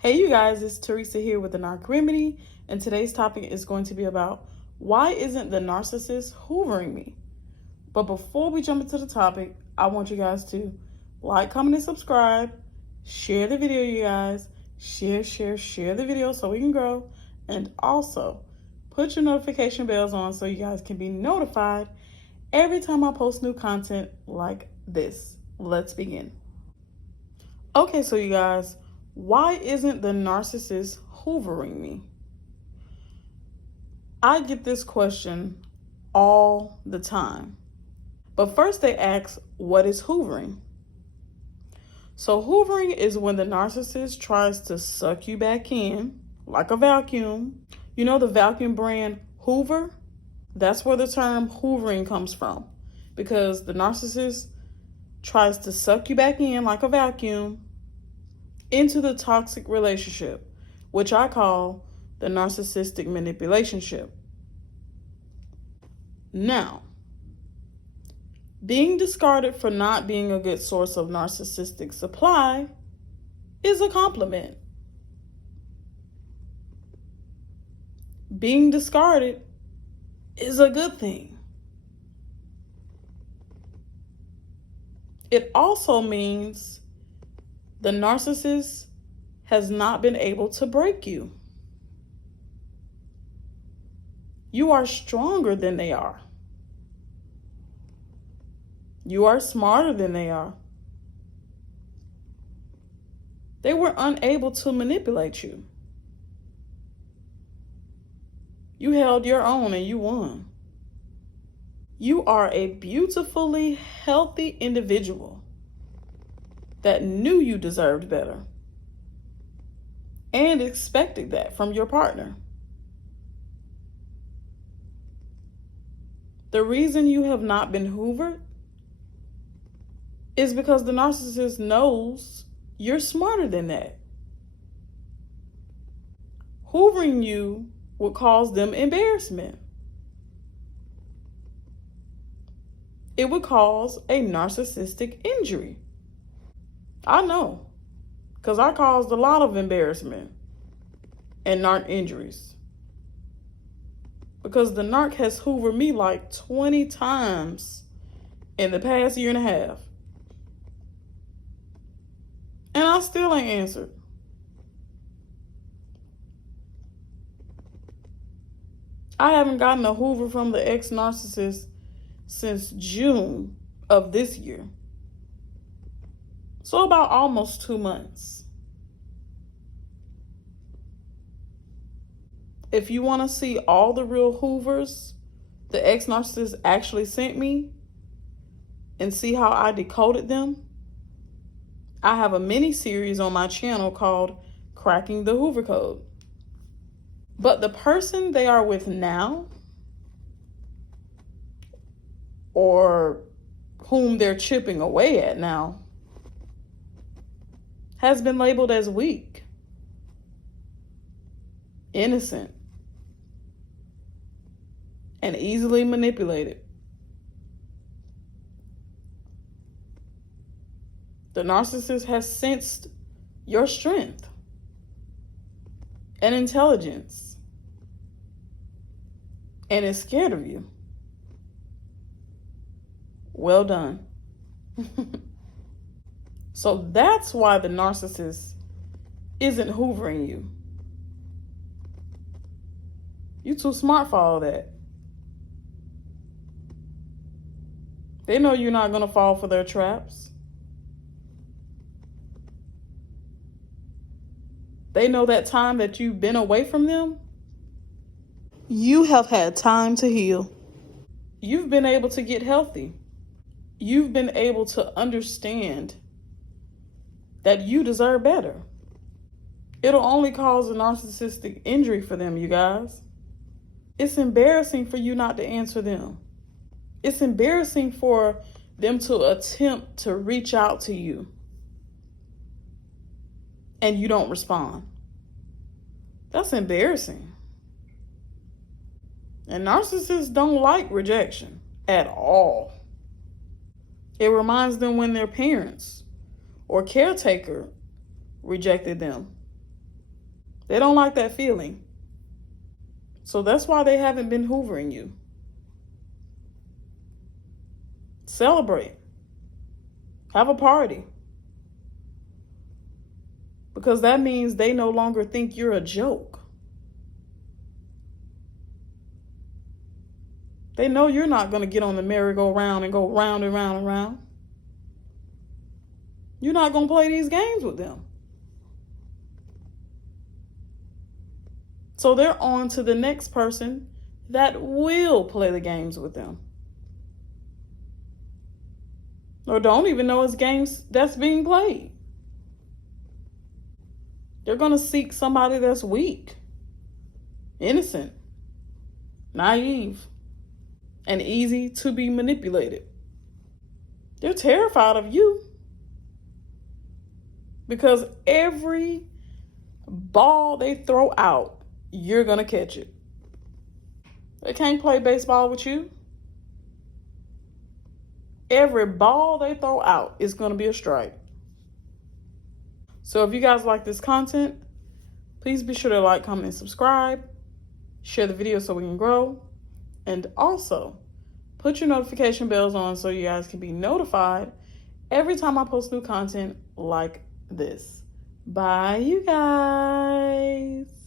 Hey you guys, it's Teresa here with the Narc Remedy, and today's topic is going to be about why isn't the narcissist hoovering me? But before we jump into the topic, I want you guys to like, comment, and subscribe, share the video, you guys, share the video so we can grow, and also put your notification bells on so you guys can be notified every time I post new content like this. Let's begin. Okay, so you guys, why isn't the narcissist hoovering me? I get this question all the time. But first they ask, what is hoovering? So hoovering is when the narcissist tries to suck you back in, like a vacuum. You know the vacuum brand Hoover? That's where the term hoovering comes from. Because the narcissist tries to suck you back in like a vacuum into the toxic relationship, which I call the narcissistic manipulationship. Now, being discarded for not being a good source of narcissistic supply is a compliment. Being discarded is a good thing. It also means the narcissist has not been able to break you. You are stronger than they are. You are smarter than they are. They were unable to manipulate you. You held your own and you won. You are a beautifully healthy individual that knew you deserved better and expected that from your partner. The reason you have not been hoovered is because the narcissist knows you're smarter than that. Hoovering you would cause them embarrassment. It would cause a narcissistic injury. I know, because I caused a lot of embarrassment and narc injuries. Because the narc has hoovered me like 20 times in the past year and a half. And I still ain't answered. I haven't gotten a hoover from the ex-narcissist since June of this year. So about almost 2 months. If you want to see all the real hoovers the ex-narcissist actually sent me and see how I decoded them, I have a mini series on my channel called Cracking the Hoover Code. But the person they are with now, or whom they're chipping away at now, has been labeled as weak, innocent, and easily manipulated. The narcissist has sensed your strength and intelligence and is scared of you. Well done. So that's why the narcissist isn't hoovering you. You're too smart for all that. They know you're not going to fall for their traps. They know that time that you've been away from them, you have had time to heal. You've been able to get healthy. You've been able to understand that you deserve better. It'll only cause a narcissistic injury for them, you guys. It's embarrassing for you not to answer them. It's embarrassing for them to attempt to reach out to you and you don't respond. That's embarrassing. And narcissists don't like rejection at all. It reminds them when their parents or caretaker rejected them. They don't like that feeling. So that's why they haven't been hoovering you. Celebrate. Have a party. Because that means they no longer think you're a joke. They know you're not going to get on the merry-go-round and go round and round and round. You're not going to play these games with them. So they're on to the next person that will play the games with them. Or don't even know it's games that's being played. They're going to seek somebody that's weak, innocent, naive, and easy to be manipulated. They're terrified of you. Because every ball they throw out, you're going to catch it. They can't play baseball with you. Every ball they throw out is going to be a strike. So if you guys like this content, please be sure to like, comment, and subscribe. Share the video so we can grow. And also, put your notification bells on so you guys can be notified every time I post new content like this. Bye, you guys.